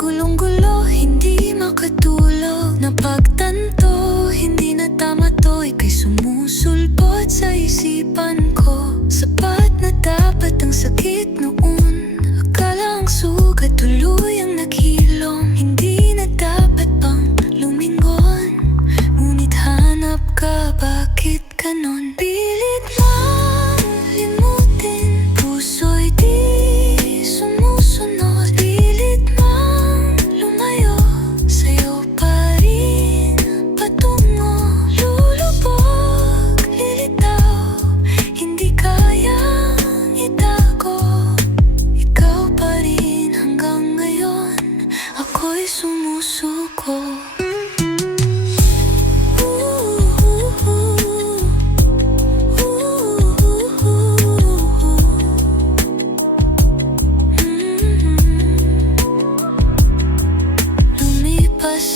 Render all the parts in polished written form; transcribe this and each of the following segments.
gulong-gulo, hindi makatulog. Napagtanto, hindi na tama to. Ika'y sumusulpot sa isipan ko. Sapat na dapat ang sakit noon. Akala ang sugat tuluyang naghilom. Hindi na dapat pang lumingon. Ngunit hanap ka, bakit ganon? Pilit malimutin, puso'y di sumusunod. Pilit mang lumayo, sa'yo pa rin patungo. Lulubog, lilitaw, hindi kayang itago. Ikaw pa rin hanggang ngayon, ako'y sumusuko.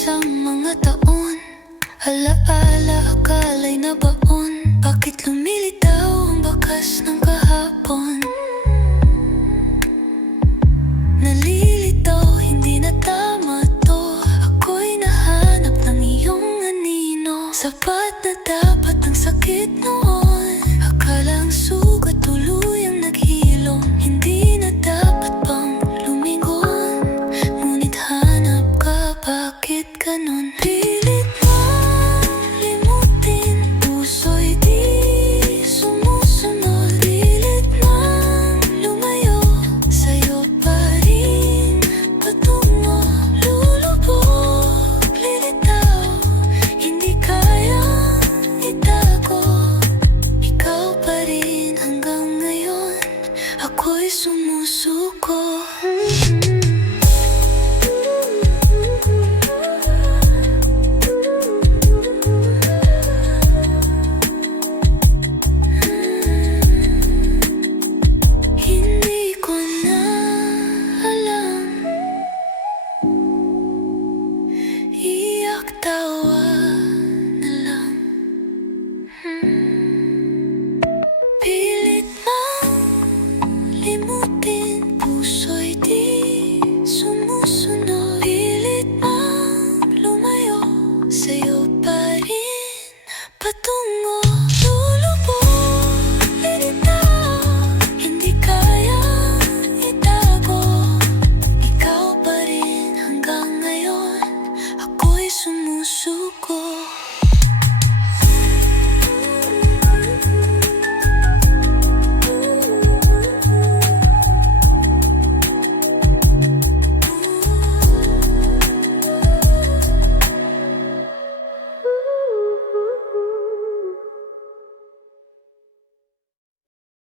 Ang mga taon, alaala, akala'y nabaon. Bakit lumilitaw ang bakas ng kahapon? Nalilitaw, hindi na tama to. Ako'y nahanap ng iyong anino. Sapat na dapat ang sakit noon. Akala ang sugat tuluyang naghilom. Hindi na dapat pang lumingon. Ngunit hanap ka, bakit ganon? Pilit malimutin, puso'y di sumusunod. Pilit nang lumayo, sa'yo pa rin patungo. Lulubog, lilitaw, hindi kayang itago. Ikaw pa rin hanggang ngayon, ako'y sumusuko. Iyak daw